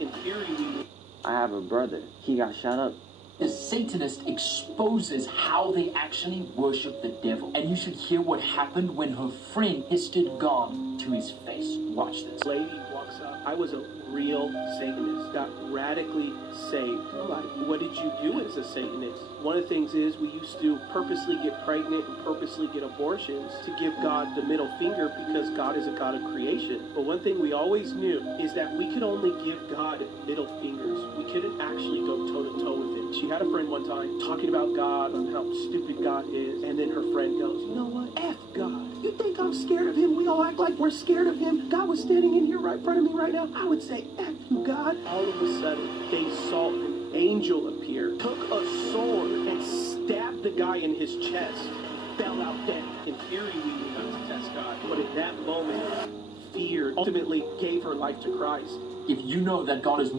In theory, I have a brother. He got shot up. The Satanist exposes how they actually worship the devil. And you should hear what happened when her friend pestered God to his face. Watch this. Lady walks up. I was a real Satanist. Got radically saved. Like, what did you do as a Satanist? One of the things is we used to purposely get pregnant and purposely get abortions to give God the middle finger because God is a God of creation. But one thing we always knew is that we could only give God middle fingers. We couldn't actually go toe-to-toe with him. She had a friend one time talking about God and how stupid God is, and then her friend goes, you know what? F God. You think I'm scared of him? We all act like we're scared of him. God was standing in here right in front of me right now. I would say, F you, God. All of a sudden, they saw an angel appear, took a sword, and stabbed the guy in his chest. Fell out dead. In theory, we knew not to test God, but in that moment, fear ultimately gave her life to Christ. If you know that God is...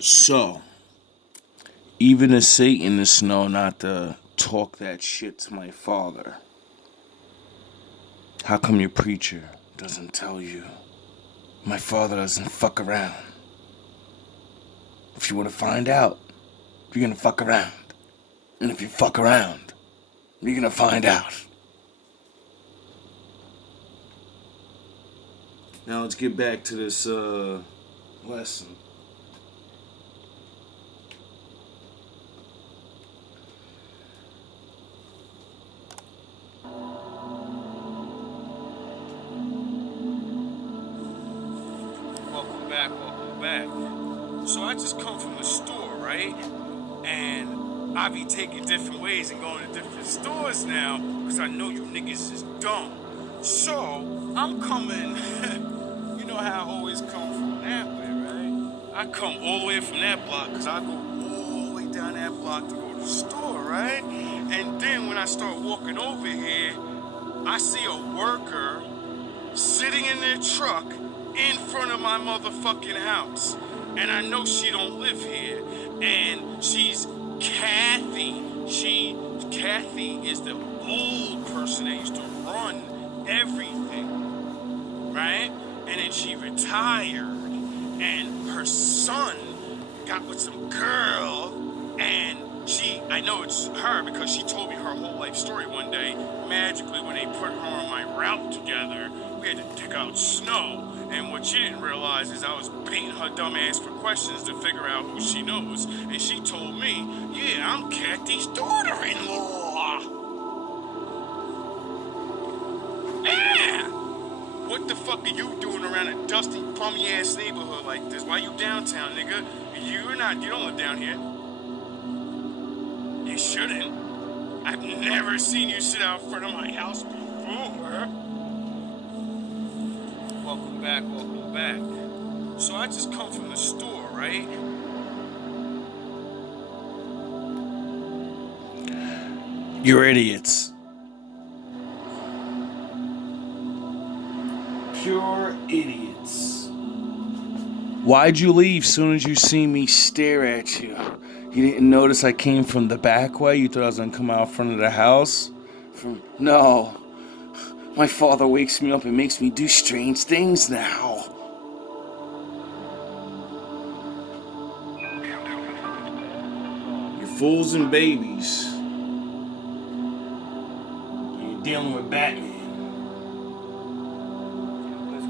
So, even the Satanists know not to talk that shit to my father. How come your preacher doesn't tell you? My father doesn't fuck around. If you want to find out, you're gonna fuck around. And if you fuck around, you're gonna find out. Now let's get back to this lesson. Welcome back. So I just come from the store, right? And I be taking different ways and going to different stores now because I know you niggas is dumb. So I'm coming, you know how I always come from that way, right? I come all the way from that block because I go all the way down that block to go to the store, right? And then when I start walking over here, I see a worker sitting in their truck in front of my motherfucking house. And I know she don't live here. And she's Kathy. Kathy is the old person that used to run everything, right? And then she retired. And her son got with some girl. And I know it's her because she told me her whole life story one day. Magically, when they put her on my route together, we had to dig out snow. And what she didn't realize is I was baiting her dumb ass for questions to figure out who she knows. And she told me, yeah, I'm Kathy's daughter-in-law. Yeah! What the fuck are you doing around a dusty, bummy-ass neighborhood like this? Why you downtown, nigga? You don't live down here. You shouldn't. I've never seen you sit out in front of my house before. Welcome back. So I just come from the store, right? You're idiots. Pure idiots. Why'd you leave soon as you see me stare at you? You didn't notice I came from the back way? You thought I was gonna come out front of the house? No. My father wakes me up and makes me do strange things now. You're fools and babies. You're dealing with Batman.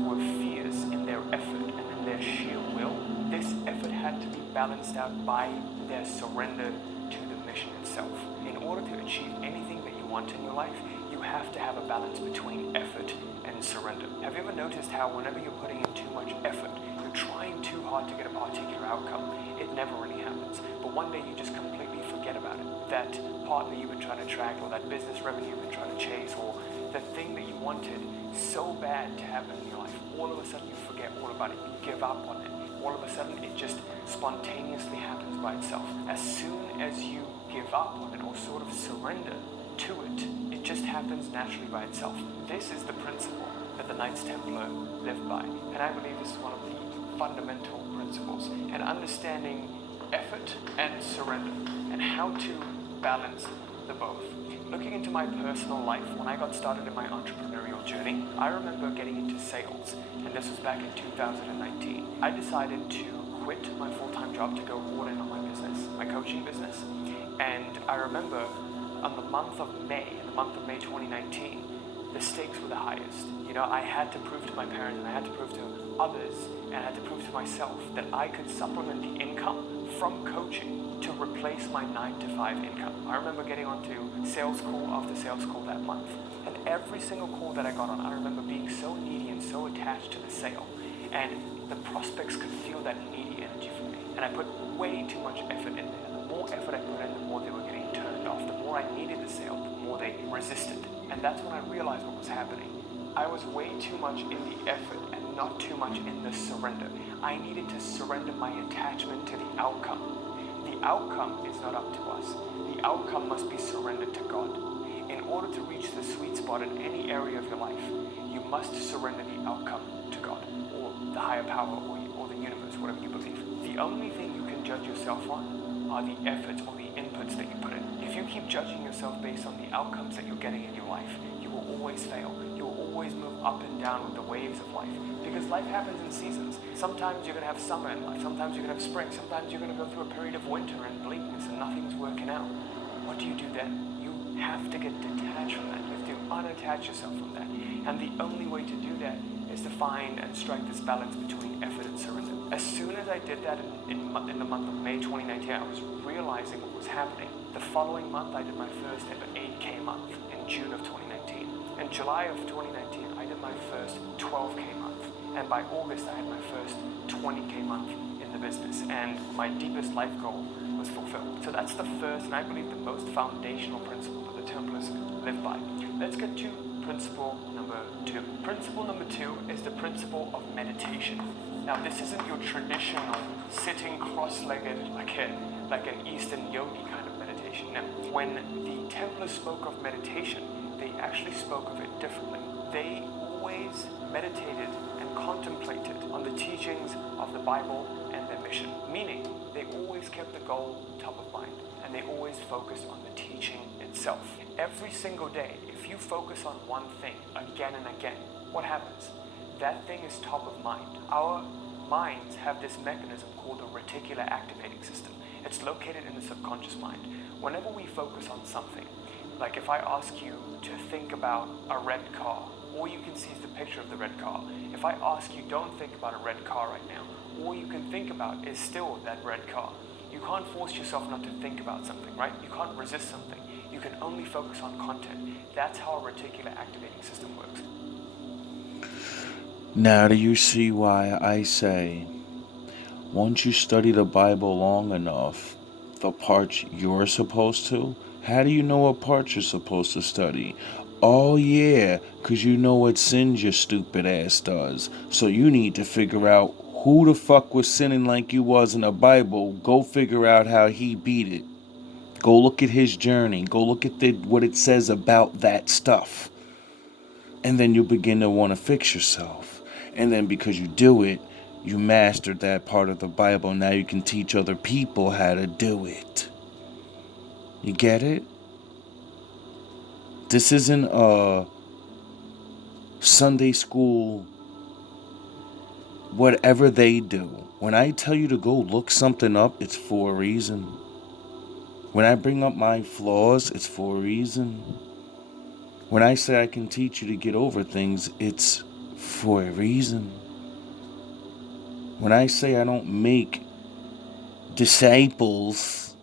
Were fierce in their effort and in their sheer will. This effort had to be balanced out by their surrender to the mission itself. In order to achieve anything that you want in your life, you have to have a balance between effort and surrender. Have you ever noticed how whenever you're putting in too much effort, you're trying too hard to get a particular outcome, it never really happens. But one day you just completely forget about it. That partner you've been trying to attract, or that business revenue you've been trying to chase, or the thing that you wanted so bad to happen in your life, all of a sudden you forget all about it, you give up on it. All of a sudden it just spontaneously happens by itself. As soon as you give up on it or sort of surrender to it, it just happens naturally by itself. This is the principle that the Knights Templar live by, and I believe this is one of the fundamental principles. And understanding effort and surrender and how to balance the both. Looking into my personal life, when I got started in my entrepreneurial journey, I remember getting into sales, and this was back in 2019. I decided to quit my full-time job to go all in on my business, my coaching business. And I remember in the month of May 2019, the stakes were the highest. You know, I had to prove to my parents, and I had to prove to others, and I had to prove to myself that I could supplement the income from coaching to replace my 9-to-5 income. I remember getting onto sales call after sales call that month, and every single call that I got on, I remember being so needy and so attached to the sale, and the prospects could feel that needy energy from me, and I put way too much effort in there. The more effort I put in, the more they were getting turned off. The more I needed the sale, the more they resisted, and that's when I realized what was happening. I was way too much in the effort and not too much in the surrender. I needed to surrender my attachment to the outcome. The outcome is not up to us. The outcome must be surrendered to God. In order to reach the sweet spot in any area of your life, you must surrender the outcome to God, or the higher power, or the universe, whatever you believe. The only thing you can judge yourself on are the efforts or the inputs that you put in. If you keep judging yourself based on the outcomes that you're getting in your life, you will always fail. You will always move up and down with the waves of life, because life happens in seasons. Sometimes you're going to have summer in life, sometimes you're going to have spring, sometimes you're going to go through a period of winter and bleakness and nothing's working out. What do you do then? You have to get detached from that. You have to unattach yourself from that. And the only way to do that is to find and strike this balance between effort and surrender. As soon as I did that in the month of May 2019, I was realizing what was happening. The following month, I did my first ever 8K month in June of 2019. In July of 2019, I did my first 12K month. And by August, I had my first 20K month in the business. And my deepest life goal was fulfilled. So that's the first, and I believe the most foundational principle that the Templars live by. Let's get to principle number 2. Principle number 2 is the principle of meditation. Now, this isn't your traditional sitting cross-legged like an Eastern yogi kind of meditation. Now, when the Templars spoke of meditation, they actually spoke of it differently. They always meditated and contemplated on the teachings of the Bible and their mission, meaning they always kept the goal top of mind, and they always focused on the teaching itself. Every single day, if you focus on one thing again and again, what happens? That thing is top of mind. Our minds have this mechanism called the reticular activating system. It's located in the subconscious mind. Whenever we focus on something, like if I ask you to think about a red car, all you can see is the picture of the red car. If I ask you, don't think about a red car right now, all you can think about is still that red car. You can't force yourself not to think about something, right? You can't resist something. You can only focus on content. That's how a reticular activating system works. Now do you see why I say, once you study the Bible long enough, the parts you're supposed to, how do you know what parts you're supposed to study? Oh yeah, 'cause you know what sins your stupid ass does. So you need to figure out who the fuck was sinning like you was in the Bible. Go figure out how he beat it. Go look at his journey. Go look at what it says about that stuff. And then you begin to want to fix yourself. And then because you do it, you mastered that part of the Bible. Now you can teach other people how to do it. You get it? This isn't a Sunday school, whatever they do. When I tell you to go look something up, it's for a reason. When I bring up my flaws, it's for a reason. When I say I can teach you to get over things, it's for a reason. When I say I don't make disciples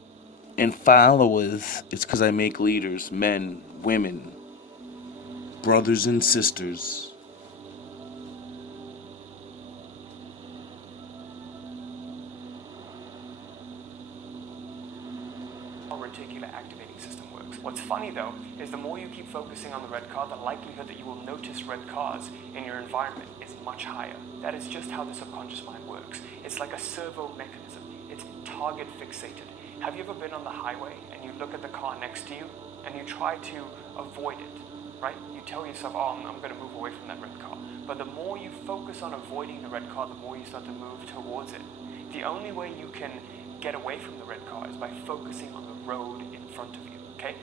and followers, it's because I make leaders, men, women, brothers and sisters. Reticular activating system works. What's funny though is the more you keep focusing on the red car, the likelihood that you will notice red cars in your environment is much higher. That is just how the subconscious mind works. It's like a servo mechanism. It's target fixated. Have you ever been on the highway and you look at the car next to you and you try to avoid it, right? You tell yourself, oh, I'm going to move away from that red car. But the more you focus on avoiding the red car, the more you start to move towards it. The only way you can get away from the red car is by focusing on the road in front of you, okay?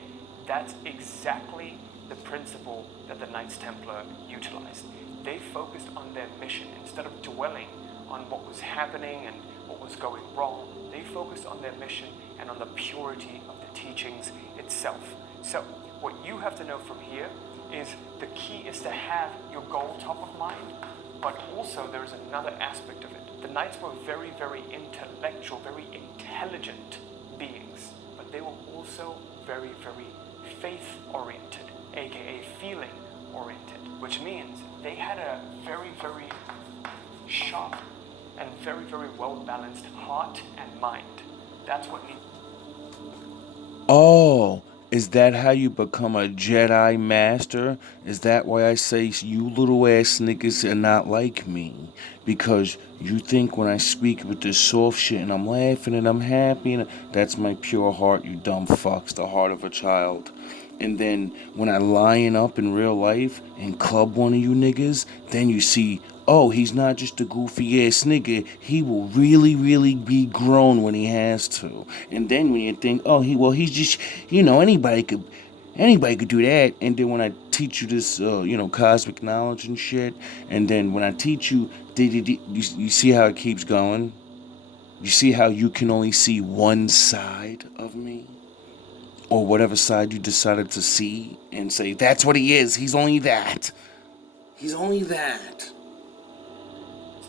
That's exactly the principle that the Knights Templar utilized. They focused on their mission instead of dwelling on what was happening and what was going wrong. They focused on their mission and on the purity of the teachings itself. So what you have to know from here is the key is to have your goal top of mind, but also there is another aspect of it. The Knights were very, very intellectual, very intelligent beings, but they were also very, very faith-oriented, aka feeling-oriented, which means they had a very, very sharp and very, very well-balanced heart and mind. That's what needs. Oh, is that how you become a Jedi Master? Is that why I say you little ass niggas are not like me? Because you think when I speak with this soft shit and I'm laughing and I'm happy and that's my pure heart, you dumb fucks, the heart of a child. And then when I lion up in real life and club one of you niggas, then you see, oh, he's not just a goofy ass nigga. He will really, really be grown when he has to. And then when you think, oh, he's just, anybody could do that. And then when I teach you this, cosmic knowledge and shit, and then when I teach you, you see how it keeps going? You see how you can only see one side of me? Or whatever side you decided to see and say, that's what he is. He's only that. He's only that.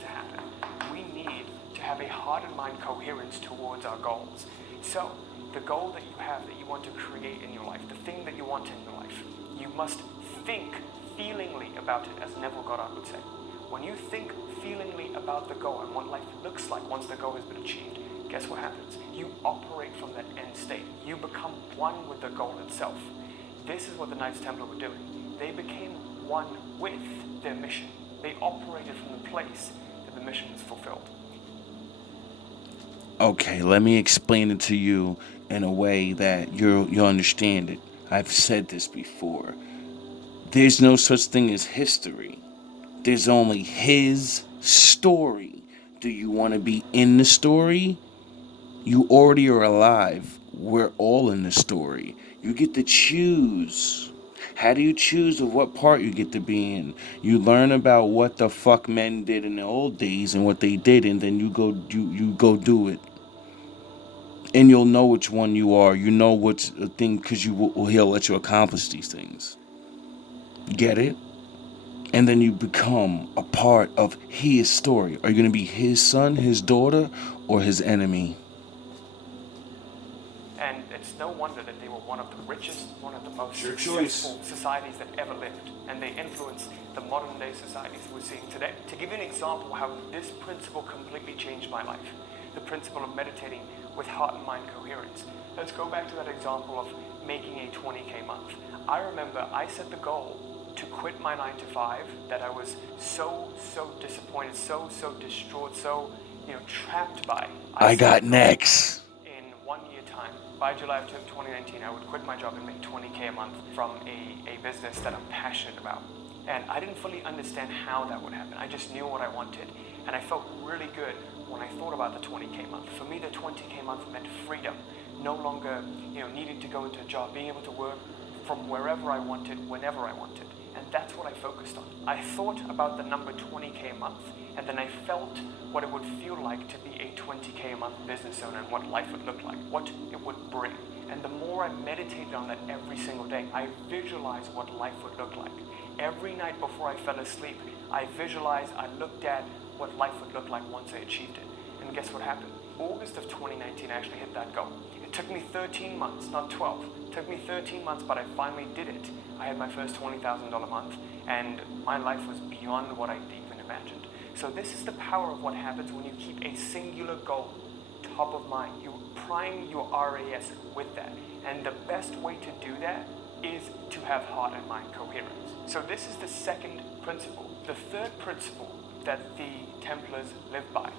To happen, we need to have a heart and mind coherence towards our goals. So, the goal that you have that you want to create in your life, the thing that you want in your life, you must think feelingly about it, as Neville Goddard would say. When you think feelingly about the goal and what life looks like once the goal has been achieved, guess what happens? You operate from that end state. You become one with the goal itself. This is what the Knights Templar were doing. They became one with their mission. They operated from the place that the mission was fulfilled. Okay, let me explain it to you in a way that you'll understand it. I've said this before. There's no such thing as history. There's only his story. Do you want to be in the story? You already are alive. We're all in the story. You get to choose. How do you choose of what part you get to be in? You learn about what the fuck men did in the old days and what they did, and then you go do it. And you'll know which one you are. You know what's a thing because he'll let you accomplish these things. Get it? And then you become a part of his story. Are you going to be his son, his daughter, or his enemy? And it's no wonder that they were one of the richest, one of the most Your successful societies that ever lived. And they influenced the modern day societies we're seeing today. To give you an example how this principle completely changed my life, the principle of meditating with heart and mind coherence. Let's go back to that example of making a 20K month. I remember I set the goal to quit my 9 to 5 that I was so disappointed, so distraught, so trapped by. I got next. In 1 year time, by July of 2019, I would quit my job and make 20K a month from a business that I'm passionate about. And I didn't fully understand how that would happen. I just knew what I wanted, and I felt really good when I thought about the 20K month. For me, the 20K month meant freedom, no longer needing to go into a job, being able to work from wherever I wanted, whenever I wanted. And that's what I focused on. I thought about the number 20K a month, and then I felt what it would feel like to be a 20K a month business owner and what life would look like, what it would bring. And the more I meditated on that every single day, I visualized what life would look like. Every night before I fell asleep, I visualized, I looked at what life would look like once I achieved it. And guess what happened? August of 2019, I actually hit that goal. It took me 13 months, not 12. It took me 13 months, but I finally did it. I had my first $20,000 month, and my life was beyond what I even imagined. So this is the power of what happens when you keep a singular goal top of mind. You prime your RAS with that. And the best way to do that is to have heart and mind coherence. So this is the second principle. The third principle that the Templars live by.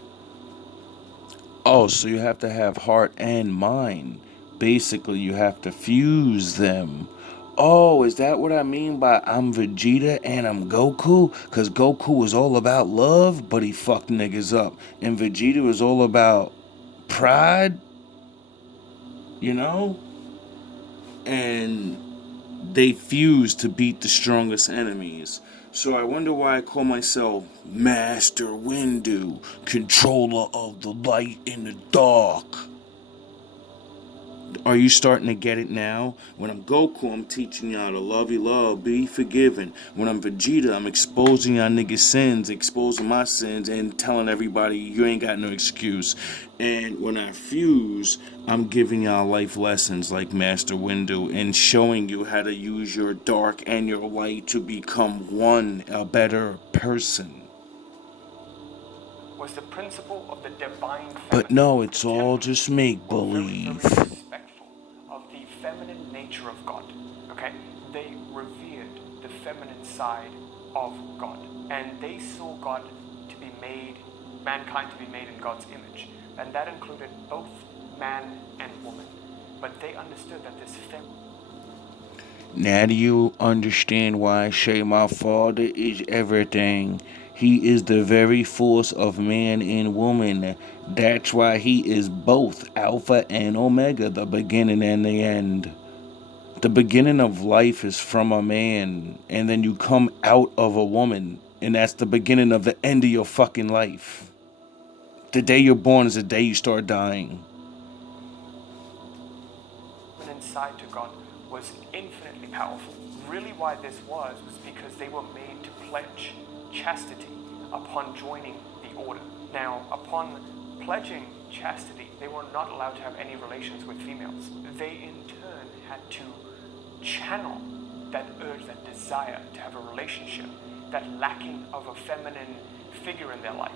Oh, so you have to have heart and mind. Basically, you have to fuse them. Oh, is that what I mean by I'm Vegeta and I'm Goku? Because Goku was all about love, but he fucked niggas up. And Vegeta was all about pride, And They fuse to beat the strongest enemies. So I wonder why I call myself Master Windu, controller of the light in the dark. Are you starting to get it now? When I'm Goku, I'm teaching y'all to love, be forgiven. When I'm Vegeta, I'm exposing y'all niggas' sins, exposing my sins, and telling everybody you ain't got no excuse. And when I fuse, I'm giving y'all life lessons like Master Windu and showing you how to use your dark and your light to become one, a better person. Was the principle of the divine feminine. But no, it's The all Templars just were make-believe. very respectful of the feminine nature of God. Okay, they revered the feminine side of God, and they saw God to be made, mankind to be made in God's image, and that included both man and woman. But they understood that this Now do you understand why I say my father is everything? He is the very force of man and woman. That's why he is both Alpha and Omega, the beginning and the end. The beginning of life is from a man, and then you come out of a woman, and that's the beginning of the end of your fucking life. The day you're born is the day you start dying. feminine side to God was infinitely powerful. Really, why this was because they were made to pledge chastity upon joining the order. Now, upon pledging chastity, they were not allowed to have any relations with females. They, in turn, had to channel that urge, that desire to have a relationship, that lacking of a feminine figure in their life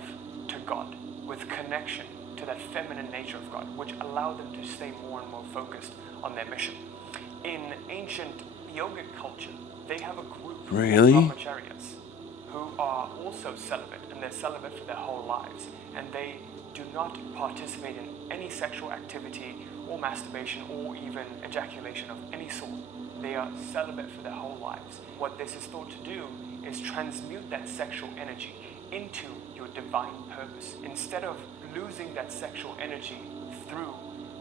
to God, with connection to that feminine nature of God, which allowed them to stay more and more focused on their mission. In ancient yogic culture, they have a group Really? of brahmacharyas who are also celibate, and they're celibate for their whole lives, and they do not participate in any sexual activity or masturbation or even ejaculation of any sort. They are celibate for their whole lives. What this is thought to do is transmute that sexual energy into your divine purpose. Instead of losing that sexual energy through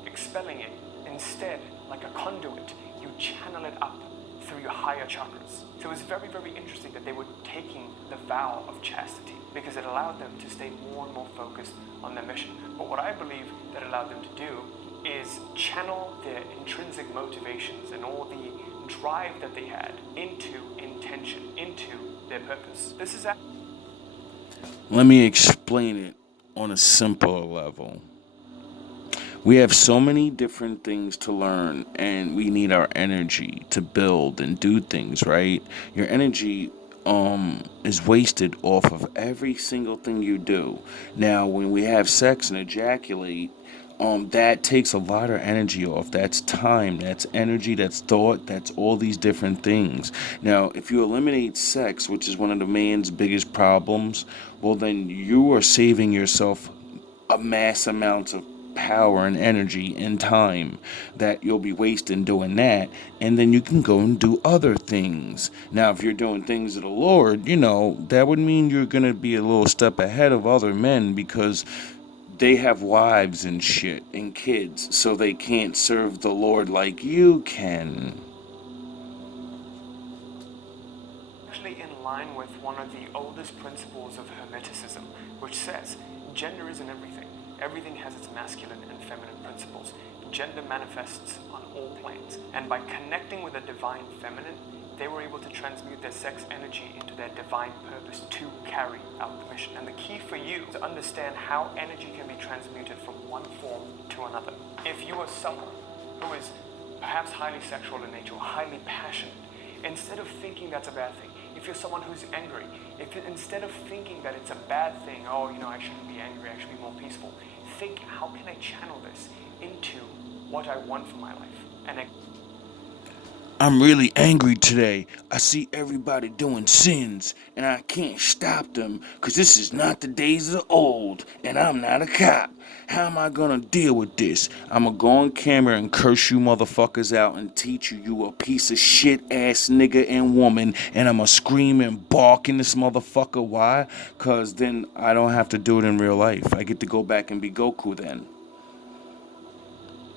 expelling it, instead, like a conduit, you channel it up through your higher chakras. So it's very, very interesting that they were taking the vow of chastity because it allowed them to stay more and more focused on their mission. But what I believe that allowed them to do is channel their intrinsic motivations and all the drive that they had into intention, into their purpose. This is Let me explain it on a simpler level. We have so many different things to learn, and we need our energy to build and do things, right? Your energy is wasted off of every single thing you do. Now, when we have sex and ejaculate, that takes a lot of energy off. That's time, that's energy, that's thought, that's all these different things. Now, if you eliminate sex, which is one of the man's biggest problems, well, then you are saving yourself a mass amount of power and energy and time that you'll be wasting doing that, and then you can go and do other things. Now, if you're doing things of the Lord, that would mean you're gonna be a little step ahead of other men because they have wives and shit and kids, so they can't serve the Lord like you can. actually in line with one of the oldest principles of Hermeticism, which says gender isn't everything. Everything has its masculine and feminine principles. Gender manifests on all planes, and by connecting with the divine feminine, they were able to transmute their sex energy into their divine purpose to carry out the mission. And the key for you is to understand how energy can be transmuted from one form to another. If you are someone who is perhaps highly sexual in nature, highly passionate, instead of thinking that's a bad thing, if you're someone who's angry, instead of thinking that it's a bad thing, I shouldn't be angry, I should be more peaceful, think, how can I channel this into what I want for my life? And I'm really angry today. I see everybody doing sins, and I can't stop them, because this is not the days of the old, and I'm not a cop. How am I gonna deal with this? I'm gonna go on camera and curse you motherfuckers out and teach you a piece of shit ass nigga and woman, and I'm gonna scream and bark in this motherfucker. Why? Because then I don't have to do it in real life. I get to go back and be Goku then.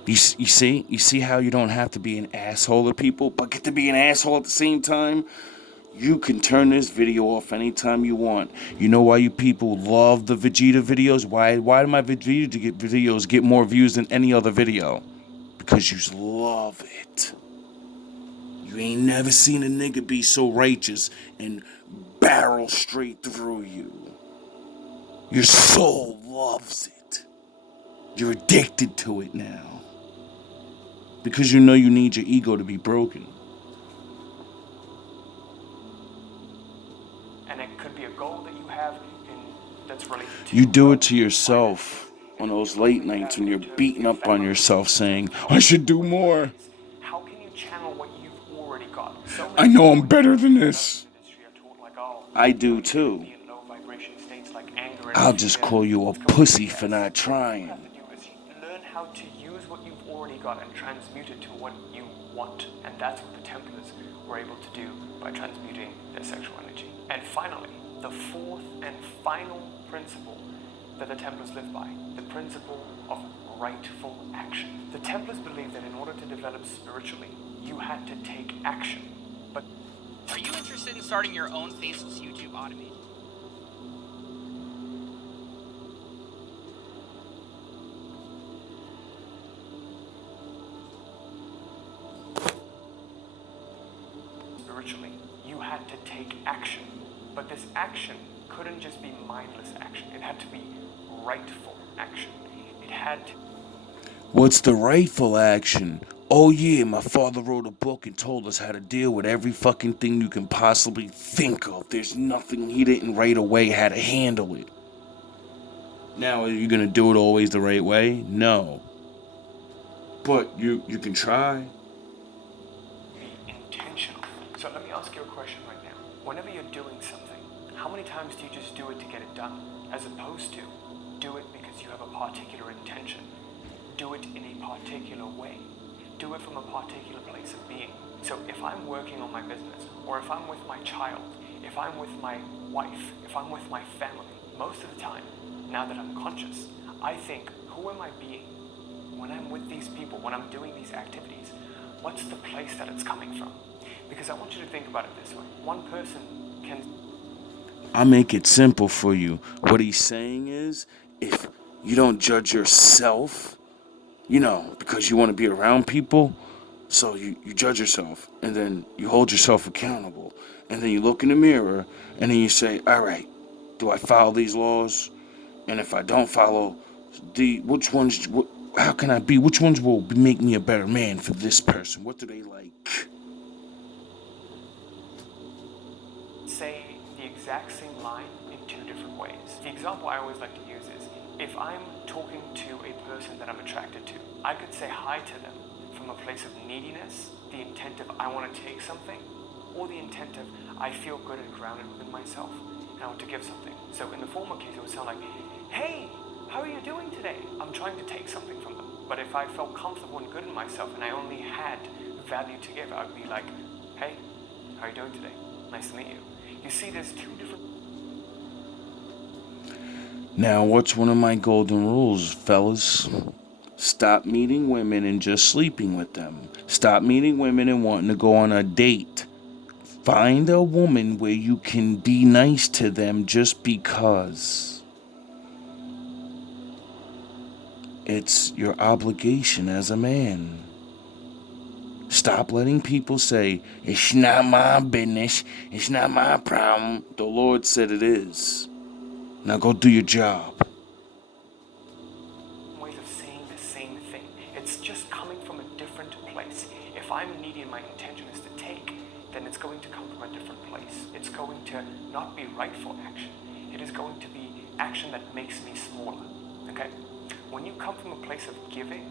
You see how you don't have to be an asshole to people, but get to be an asshole at the same time? You can turn this video off anytime you want. You know why you people love the Vegeta videos? Why do my Vegeta videos get more views than any other video? Because you love it. You ain't never seen a nigga be so righteous and barrel straight through you. Your soul loves it. You're addicted to it now. Because you know you need your ego to be broken. And it could be a goal that you have that's related to You do it to yourself on those late nights when you're beating up on yourself saying, I should do more. How can you channel what you've already got? I know I'm better than this. I do too. I'll just call you a pussy for not trying. Learn how to use what you've already got and transmute it to what you want. And that's what the Templars were able to do by transmuting their sexual energy. And finally, the fourth and final principle that the Templars live by, the principle of rightful action. The Templars believed that in order to develop spiritually, you had to take action. But are you interested in starting your own faceless YouTube automation? spiritually, you had to take action. But this action couldn't just be mindless action. It had to be rightful action. It had to... What's the rightful action? Oh yeah, my father wrote a book and told us how to deal with every fucking thing you can possibly think of. There's nothing he didn't write away how to handle it. Now, are you gonna do it always the right way? No. But you can try. Be intentional. So let me ask you a question right now. Whenever you're doing something, how many times do you just do it to get it done? As opposed to do it because you have a particular intention. Do it in a particular way. Do it from a particular place of being. So if I'm working on my business, or if I'm with my child, if I'm with my wife, if I'm with my family, most of the time, now that I'm conscious, I think, who am I being? When I'm with these people, when I'm doing these activities, what's the place that it's coming from? Because I want you to think about it this way. One person can... I'll make it simple for you. What he's saying is, if you don't judge yourself, because you want to be around people, so you judge yourself, and then you hold yourself accountable, and then you look in the mirror, and then you say, all right, do I follow these laws? And if I don't follow which ones will make me a better man for this person? What do they like? say the exact same line in two different ways. The example I always like to use is, if I'm talking to a person that I'm attracted to, I could say hi to them from a place of neediness, the intent of I want to take something, or the intent of I feel good and grounded within myself, and I want to give something. So in the former case, it would sound like, hey, how are you doing today? I'm trying to take something from them. But if I felt comfortable and good in myself and I only had value to give, I would be like, hey, how are you doing today? Nice to meet you. You see, there's two different... Now, what's one of my golden rules, fellas? Stop meeting women and just sleeping with them. Stop meeting women and wanting to go on a date. Find a woman where you can be nice to them just because. It's your obligation as a man. Stop letting people say, it's not my business, it's not my problem. The Lord said it is. Now go do your job. ways of saying the same thing. It's just coming from a different place. If I'm needy and my intention is to take, then it's going to come from a different place. It's going to not be rightful action. It is going to be action that makes me smaller. Okay? When you come from a place of giving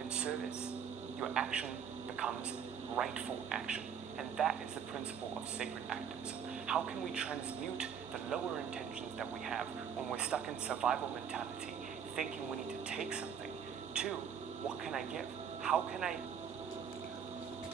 and service, your action becomes rightful action. And that is the principle of sacred activism. How can we transmute the lower intentions that we have when we're stuck in survival mentality, thinking we need to take something, to what can I give? How can I...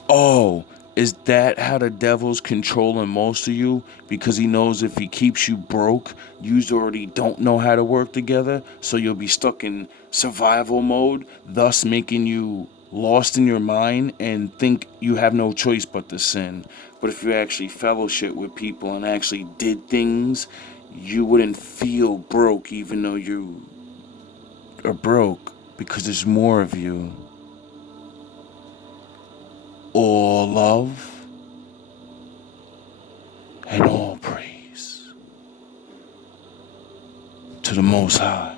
Oh, Is that how the devil's controlling most of you? Because he knows if he keeps you broke, you already don't know how to work together, so you'll be stuck in survival mode, thus making you lost in your mind and think you have no choice but to sin. But if you actually fellowship with people and actually did things, you wouldn't feel broke even though you are broke, because there's more of you. All love and all praise to the Most High.